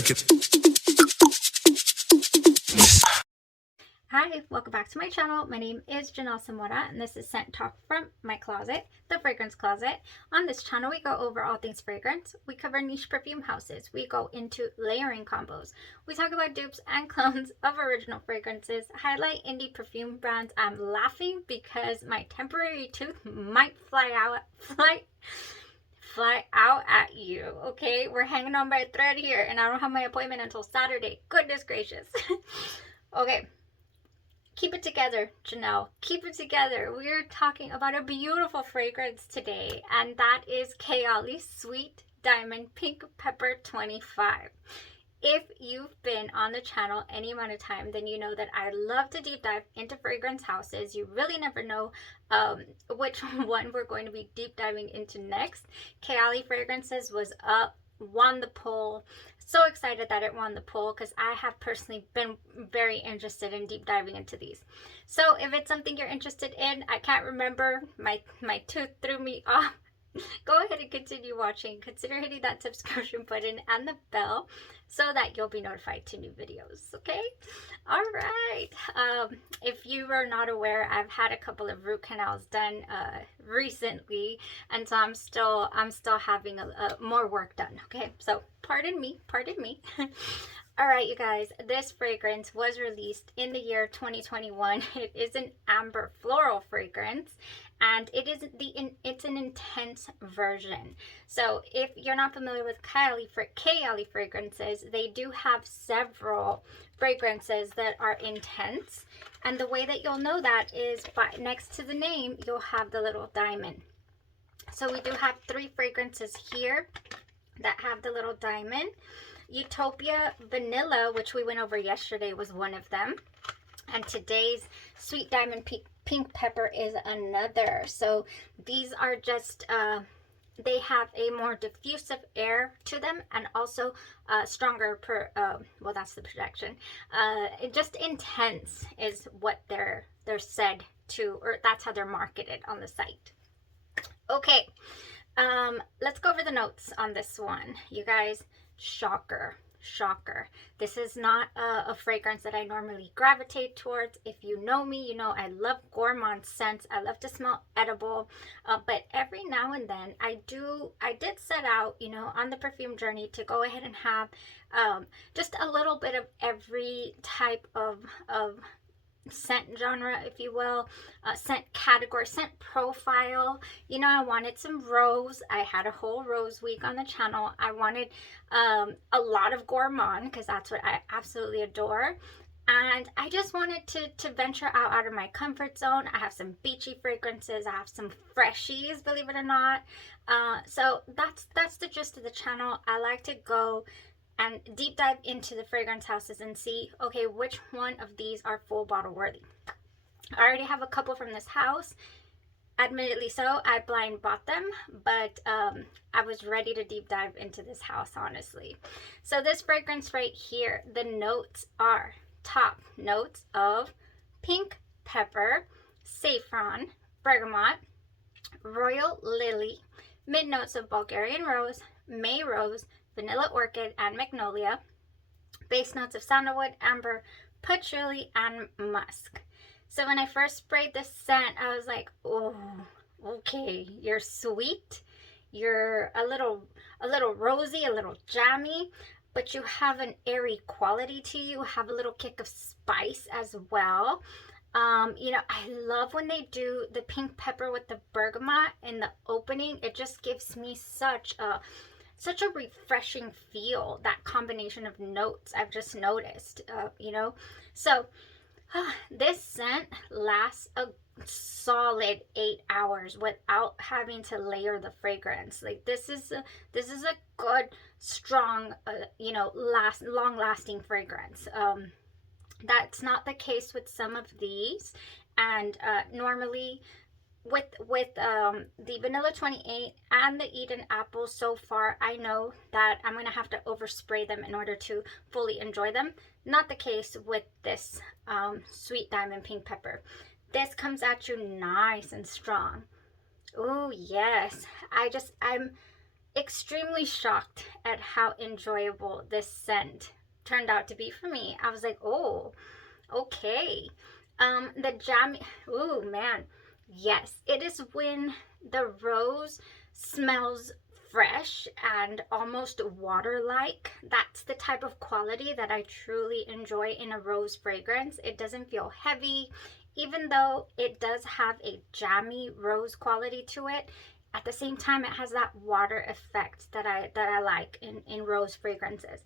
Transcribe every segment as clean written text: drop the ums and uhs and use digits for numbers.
check it. Hi, welcome back to my channel. My name is Janelle Samora and this is Scent Talk from my closet, the fragrance closet. On this channel, we go over all things fragrance. We cover niche perfume houses. We go into layering combos. We talk about dupes and clones of original fragrances, highlight indie perfume brands. I'm laughing because my temporary tooth might fly out at you. Okay, we're hanging on by a thread here and I don't have my appointment until Saturday. Goodness gracious. Okay. Keep it together, Janelle. Keep it together. We're talking about a beautiful fragrance today, and that is KAYALI Sweet Diamond Pink Pepper 25. If you've been on the channel any amount of time, then you know that I love to deep dive into fragrance houses. You really never know which one we're going to be deep diving into next. KAYALI Fragrances was up, won the poll. So excited that it won the poll because I have personally been very interested in deep diving into these. So if it's something you're interested in, I can't remember, my tooth threw me off. Go ahead and continue watching. Consider hitting that subscription button and the bell so that you'll be notified to new videos. Okay, all right. If you are not aware, I've had a couple of root canals done recently, and so I'm still having more work done. Okay, so pardon me. All right, you guys, this fragrance was released in the year 2021. It is an amber floral fragrance, and it's an intense version. So if you're not familiar with KAYALI Fragrances, they do have several fragrances that are intense, and the way that you'll know that is by next to the name you'll have the little diamond. So we do have 3 fragrances here that have the little diamond. Utopia Vanilla, which we went over yesterday, was one of them, and today's Sweet Diamond Pink Pepper is another. So these are just they have a more diffusive air to them, and also stronger well, that's the projection. Just intense is what they're said to, or that's how they're marketed on the site. Okay, let's go over the notes on this one, you guys. Shocker. This is not a fragrance that I normally gravitate towards. If you know me, you know I love gourmand scents. I love to smell edible, but every now and then I did set out, you know, on the perfume journey to go ahead and have just a little bit of every type of scent genre, if you will, scent category, scent profile. You know, I wanted some rose. I had a whole rose week on the channel. I wanted a lot of gourmand because that's what I absolutely adore, and I just wanted to venture out of my comfort zone. I have some beachy fragrances. I have some freshies, believe it or not. So that's the gist of the channel. I like to go and deep dive into the fragrance houses and see, okay, which one of these are full bottle worthy. I already have a couple from this house. Admittedly so, I blind bought them, but I was ready to deep dive into this house, honestly. So this fragrance right here, the notes are top notes of pink pepper, saffron, bergamot, royal lily, mid notes of Bulgarian rose, May rose, vanilla orchid, and magnolia. Base notes of sandalwood, amber, patchouli, and musk. So when I first sprayed this scent, I was like, oh, okay, you're sweet, you're a little rosy, a little jammy, but you have an airy quality to you. Have a little kick of spice as well. You know, I love when they do the pink pepper with the bergamot in the opening. It just gives me such a refreshing feel, that combination of notes I've just noticed, you know. So this scent lasts a solid 8 hours without having to layer the fragrance. Like this is a good, strong, you know, long lasting fragrance. That's not the case with some of these, and normally with the vanilla 28 and the Eden apple, so far I know that I'm gonna have to overspray them in order to fully enjoy them. Not the case with this Sweet Diamond Pink Pepper. This comes at you nice and strong. Oh yes, extremely shocked at how enjoyable this scent turned out to be for me. I was like, oh, okay. The jammy, ooh, man. Yes, it is when the rose smells fresh and almost water-like. That's the type of quality that I truly enjoy in a rose fragrance. It doesn't feel heavy, even though it does have a jammy rose quality to it. At the same time, it has that water effect that I like in rose fragrances.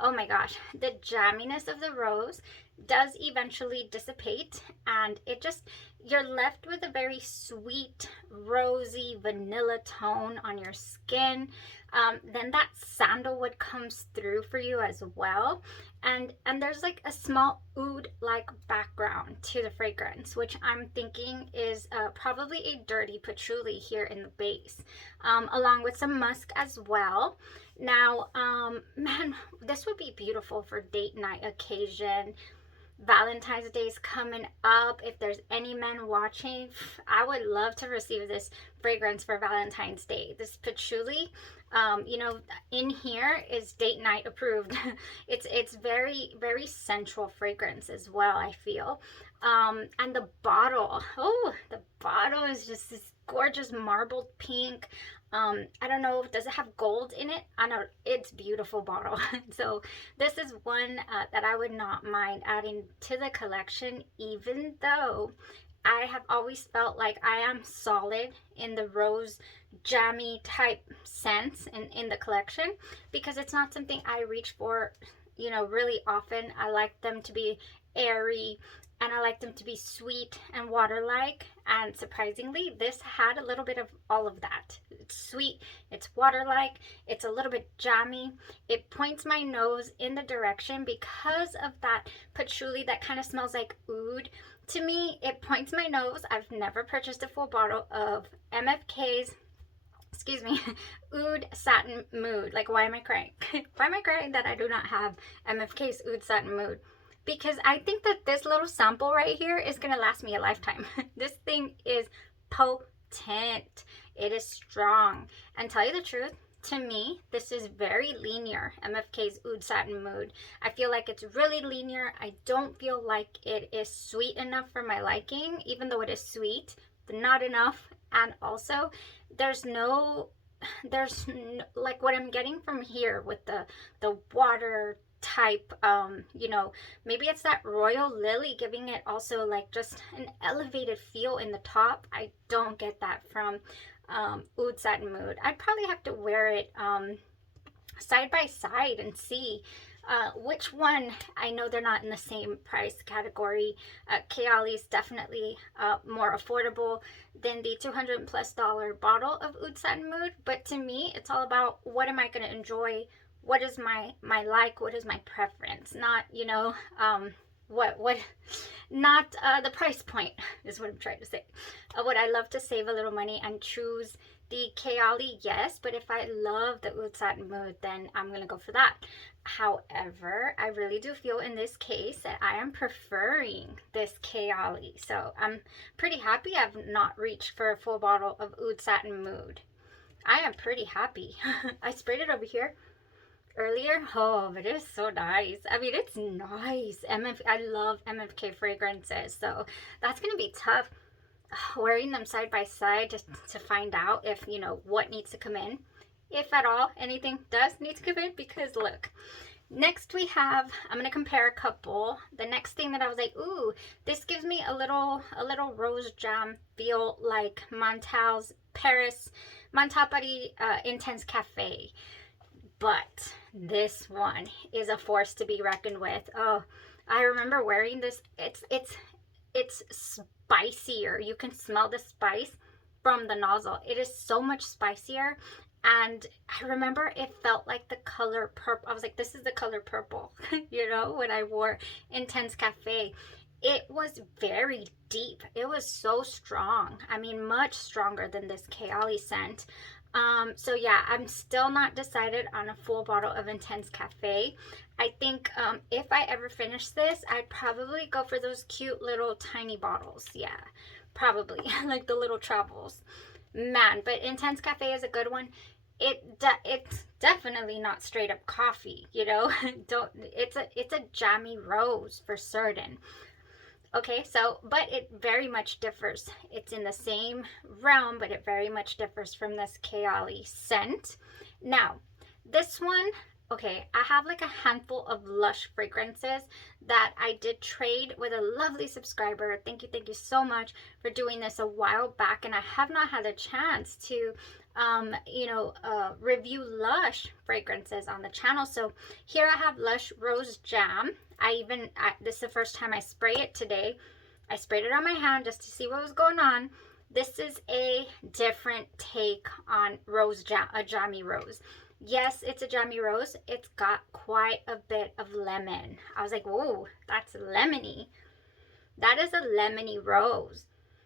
Oh my gosh, the jamminess of the rose does eventually dissipate, and it just, you're left with a very sweet, rosy vanilla tone on your skin. Then that sandalwood comes through for you as well. And there's like a small oud-like background to the fragrance, which I'm thinking is probably a dirty patchouli here in the base, along with some musk as well. Now, man, this would be beautiful for date night occasion. Valentine's Day is coming up. If there's any men watching, I would love to receive this fragrance for Valentine's Day. This patchouli, you know, in here is date night approved. It's very, very sensual fragrance as well, I feel. And the bottle, oh, the bottle is just this gorgeous marbled pink. I don't know, does it have gold in it? I know, it's beautiful bottle. So this is one that I would not mind adding to the collection, even though I have always felt like I am solid in the rose jammy type scents in the collection, because it's not something I reach for, you know, really often. I like them to be airy, and I like them to be sweet and water-like, and surprisingly, this had a little bit of all of that. It's sweet, it's water-like, it's a little bit jammy. It points my nose in the direction because of that patchouli that kind of smells like oud. To me, it points my nose. I've never purchased a full bottle of MFK's, excuse me, Oud Satin Mood. Like, why am I crying? Why am I crying that I do not have MFK's Oud Satin Mood? Because I think that this little sample right here is going to last me a lifetime. This thing is potent. It is strong. And tell you the truth, to me, this is very linear, MFK's Oud Satin Mood. I feel like it's really linear. I don't feel like it is sweet enough for my liking, even though it is sweet, but not enough. And also, there's like what I'm getting from here with the water type, you know, maybe it's that royal lily giving it also like just an elevated feel in the top. I don't get that from Oud Satin Mood. I'd probably have to wear it side by side and see which one. I know they're not in the same price category. KAYALI is definitely more affordable than the $200+ bottle of Oud Satin Mood, but to me, it's all about what am I going to enjoy. What is my like, what is my preference, not, you know, not the price point is what I'm trying to say. Would I love to save a little money and choose the KAYALI? Yes, but if I love the Oud Satin Mood, then I'm going to go for that. However, I really do feel in this case that I am preferring this KAYALI. So I'm pretty happy I've not reached for a full bottle of Oud Satin Mood. I am pretty happy. I sprayed it over here earlier. Oh, but it is so nice. I mean, it's nice. I love MFK fragrances, so that's gonna be tough wearing them side by side just to find out if, you know, what needs to come in, if at all anything does need to come in. Because look, next we have, I'm gonna compare a couple. The next thing that I was like, ooh, this gives me a little rose jam feel, like Montal's Paris Paris Intense Cafe. But this one is a force to be reckoned with. Oh, I remember wearing this. It's spicier. You can smell the spice from the nozzle. It is so much spicier. And I remember it felt like the color purple. I was like, this is the color purple, you know, when I wore Intense Cafe. It was very deep. It was so strong. I mean, much stronger than this KAYALI scent. So yeah, I'm still not decided on a full bottle of Intense Cafe. I think if I ever finish this, I'd probably go for those cute little tiny bottles. Yeah, probably like the little travels. Man, but Intense Cafe is a good one. it's definitely not straight up coffee, you know. Don't, it's a jammy rose for certain. Okay, so, but it very much differs. It's in the same realm, but it very much differs from this KAYALI scent. Now, this one, okay, I have like a handful of Lush fragrances that I did trade with a lovely subscriber. Thank you so much for doing this a while back, and I have not had a chance to review Lush fragrances on the channel. So here I have Lush Rose Jam. This is the first time I spray it today. I sprayed it on my hand just to see what was going on. This is a different take on rose jam, a jammy rose. Yes, it's a jammy rose. It's got quite a bit of lemon. I was like, whoa, that's lemony. That is a lemony rose.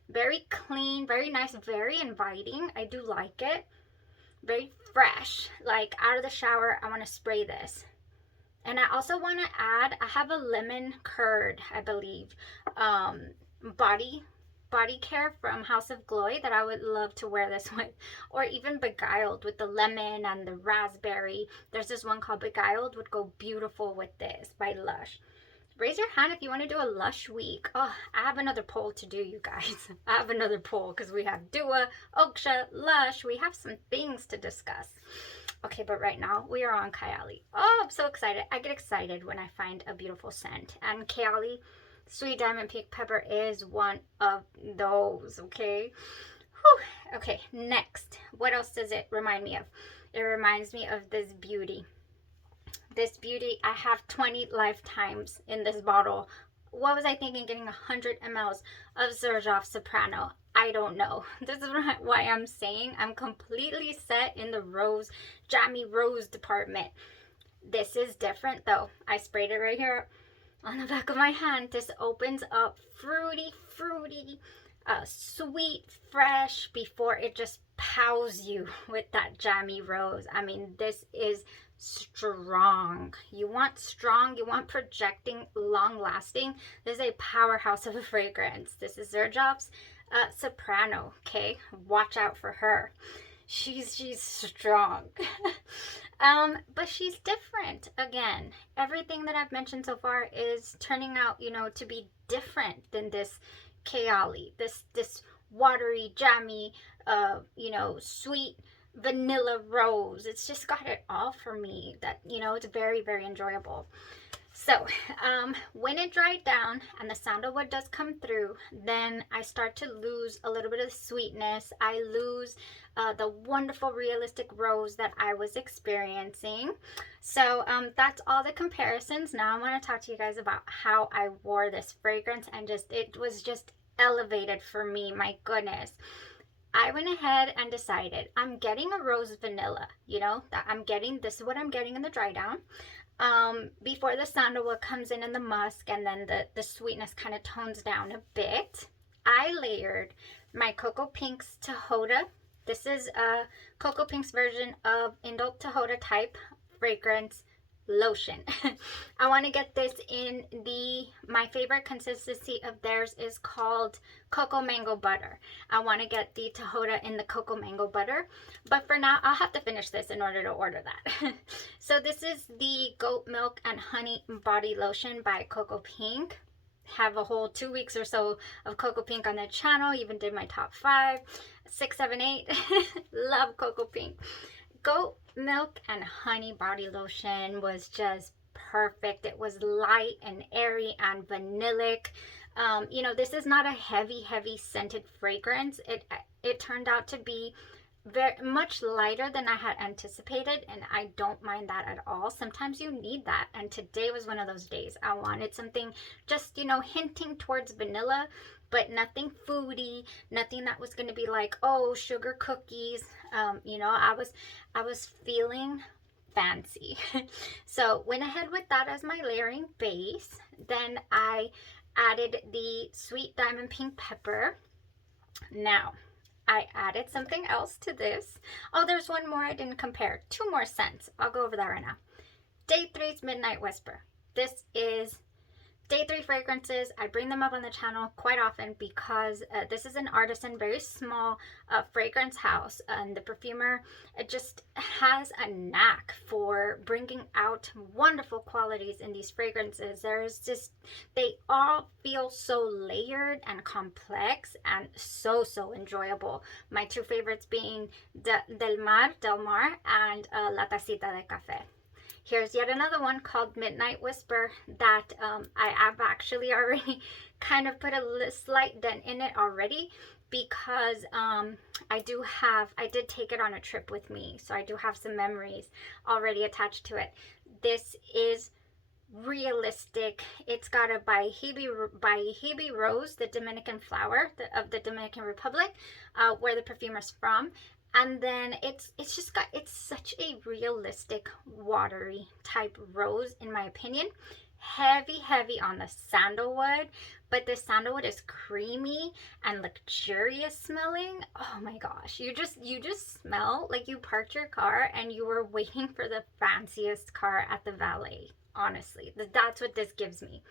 Very clean, very nice, very inviting. I do like it. Very fresh. Like out of the shower, I want to spray this. And I also want to add, I have a lemon curd, I believe, body care from House of Glory that I would love to wear this with. Or even Beguiled with the lemon and the raspberry. There's this one called Beguiled, would go beautiful with this by Lush. Raise your hand if you want to do a Lush week. Oh, I have another poll to do, you guys. I have another poll because we have Dua, Oksha, Lush. We have some things to discuss. Okay, but right now we are on KAYALI. Oh, I'm so excited. I get excited when I find a beautiful scent. And KAYALI Sweet Diamond Pink Pepper is one of those, okay? Whew. Okay, next. What else does it remind me of? It reminds me of this beauty. This beauty, I have 20 lifetimes in this bottle. What was I thinking getting 100 mLs of XERJOFF Soprano? I don't know. This is why I'm saying I'm completely set in the rose, jammy rose department. This is different though. I sprayed it right here on the back of my hand. This opens up fruity, sweet, fresh before it just pows you with that jammy rose. I mean, this is strong. You want strong, you want projecting, long lasting. This is a powerhouse of a fragrance. This is XERJOFF's Soprano. Okay, watch out for her. She's strong. But she's different. Again, everything that I've mentioned so far is turning out, you know, to be different than this KAYALI, this watery, jammy, sweet vanilla rose. It's just got it all for me. That, you know, it's very, very enjoyable. So when it dried down and the sandalwood does come through, then I start to lose a little bit of the sweetness. I lose the wonderful realistic rose that I was experiencing. So that's all the comparisons. Now I want to talk to you guys about how I wore this fragrance, and it was just elevated for me. My goodness. I went ahead and decided I'm getting a rose vanilla, you know, that this is what I'm getting in the dry down. Before the sandalwood comes in and the musk, and then the sweetness kind of tones down a bit. I layered my COCOAPINK's TIHOTA. This is COCOAPINK's version of Indulge TIHOTA type fragrance lotion. I want to get this in my favorite consistency of theirs is called Cocoa Mango Butter. I want to get the TIHOTA in the Cocoa Mango Butter, but for now I'll have to finish this in order to order that. So this is the Goat Milk and Honey Body Lotion by COCOAPINK. Have a whole 2 weeks or so of COCOAPINK on the channel. Even did my top 5, 6, 7, 8. Love COCOAPINK. Goat Milk and Honey Body Lotion was just perfect. It was light and airy and vanillic. You know, this is not a heavy scented fragrance. It turned out to be very much lighter than I had anticipated, and I don't mind that at all. Sometimes you need that, and today was one of those days. I wanted something just, you know, hinting towards vanilla, but nothing foody, nothing that was going to be like, oh, sugar cookies. You know, I was feeling fancy. So went ahead with that as my layering base. Then I added the Sweet Diamond Pink Pepper. Now I added something else to this. Oh, there's one more I didn't compare. 2 more scents. I'll go over that right now. Day 3's Midnight Whisper. This is Day 3 fragrances, I bring them up on the channel quite often because this is an artisan, very small fragrance house, and the perfumer just has a knack for bringing out wonderful qualities in these fragrances. They all feel so layered and complex and so enjoyable. My two favorites being Del Mar, and La Tacita de Café. Here's yet another one called Midnight Whisper that I have actually already kind of put a slight dent in it already, because I did take it on a trip with me, so I do have some memories already attached to it. This is realistic. It's got a Baihibi Rose, the Dominican flower of the Dominican Republic, where the perfumer's from. And then it's such a realistic watery type rose, in my opinion. Heavy on the sandalwood, but the sandalwood is creamy and luxurious smelling. Oh my gosh, you just smell like you parked your car and you were waiting for the fanciest car at the valet. Honestly, that's what this gives me.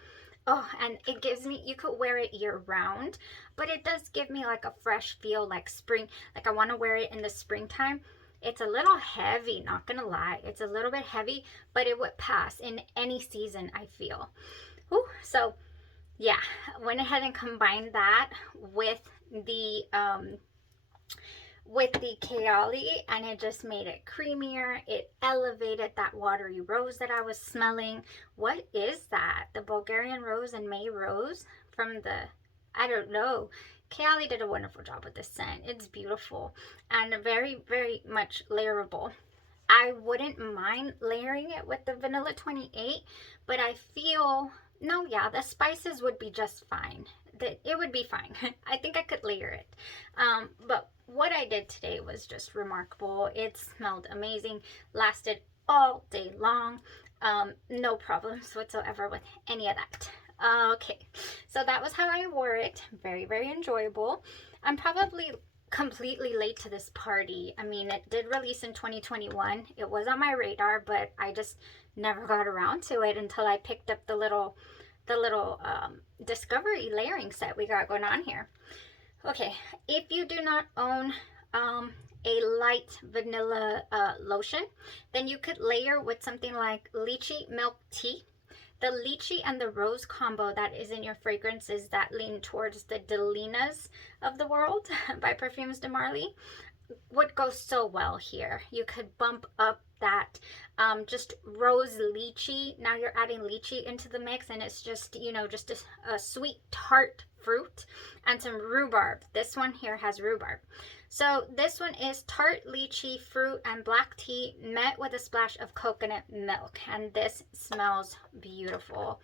Oh, and it gives me, you could wear it year round, but it does give me like a fresh feel, like spring. Like I want to wear it in the springtime. It's a little heavy, not gonna lie. It's a little bit heavy, but it would pass in any season, I feel. Ooh, so yeah, went ahead and combined that with the KAYALI, and it just made it creamier. It elevated that watery rose that I was smelling. What is that? The Bulgarian rose and May rose from the, I don't know. KAYALI did a wonderful job with this scent. It's beautiful and very much layerable. I wouldn't mind layering it with the Vanilla 28, but I feel, no, yeah, the spices would be just fine. It would be fine. I think I could layer it. But what I did today was just remarkable. It smelled amazing, lasted all day long. No problems whatsoever with any of that. Okay, so that was how I wore it. Very enjoyable. I'm probably completely late to this party. I mean, it did release in 2021. It was on my radar, but I just never got around to it until I picked up the little discovery layering set we got going on here. Okay, if you do not own a light vanilla lotion, then you could layer with something like lychee milk tea. The lychee and the rose combo that is in your fragrances that lean towards the Delinas of the world by Parfums de Marly would go so well here. You could bump up that just rose lychee. Now you're adding lychee into the mix, and it's just, you know, just a sweet tart fruit and some rhubarb. This one here has rhubarb. So this one is tart lychee fruit and black tea met with a splash of coconut milk, and this smells beautiful.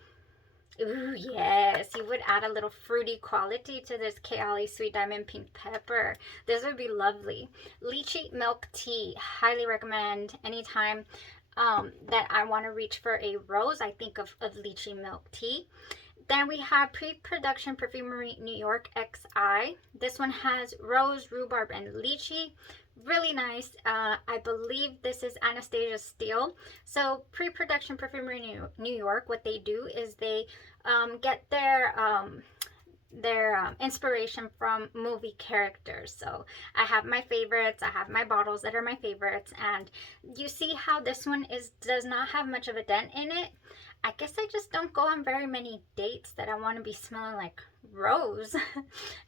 Ooh, yes, you would add a little fruity quality to this KAYALI Sweet Diamond Pink Pepper. This would be lovely. Lychee milk tea, highly recommend. Anytime that I want to reach for a rose, I think of lychee milk tea. Then we have Pre-Production Perfumery New York XI. This one has rose, rhubarb, and lychee. Really nice. I believe this is Anastasia Steele. So Pre-Production Perfumery New York, what they do is they get their inspiration from movie characters. So I have my favorites. I have my bottles that are my favorites, and you see how this one does not have much of a dent in it. I guess I just don't go on very many dates that I want to be smelling like rose.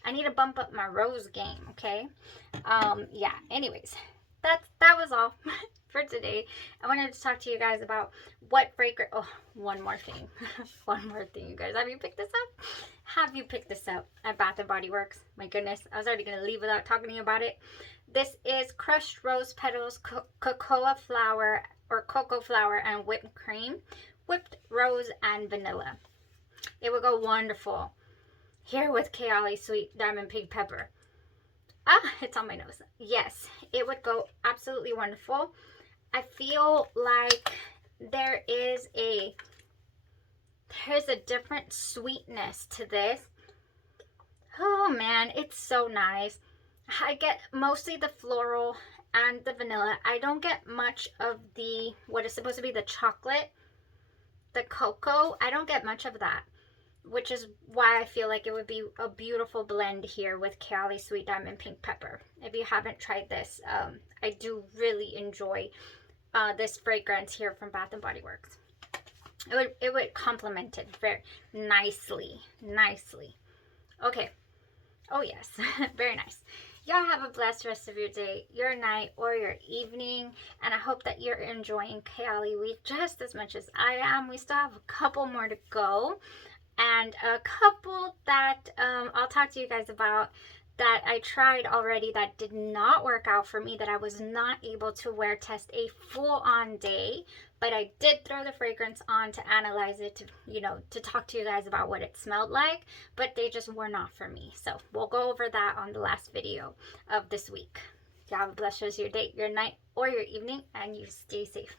I need to bump up my rose game, okay? Yeah, anyways, that was all for today. I wanted to talk to you guys about what fragrance. Oh, one more thing. One more thing, you guys. Have you picked this up? Have you picked this up at Bath & Body Works? My goodness, I was already going to leave without talking to you about it. This is crushed rose petals, cocoa flower and whipped cream, whipped rose and vanilla. It would go wonderful here with KAYALI Sweet Diamond Pink Pepper. Ah, it's on my nose. Yes, it would go absolutely wonderful. I feel like there's a different sweetness to this. Oh man, it's so nice. I get mostly the floral and the vanilla. I don't get much of the, what is supposed to be the chocolate, the cocoa. I don't get much of that. which is why I feel like it would be a beautiful blend here with KAYALI Sweet Diamond Pink Pepper. If you haven't tried this, I do really enjoy this fragrance here from Bath & Body Works. It would complement it very nicely. Okay. Oh yes, very nice. Y'all have a blessed rest of your day, your night, or your evening, and I hope that you're enjoying KAYALI Week just as much as I am. We still have a couple more to go, and a couple that I'll talk to you guys about that I tried already that did not work out for me, that I was not able to wear test a full-on day, but I did throw the fragrance on to analyze it, to, you know, to talk to you guys about what it smelled like, but they just were not for me. So we'll go over that on the last video of this week. Y'all have a blessed rest of your day, your night, or your evening, and you stay safe.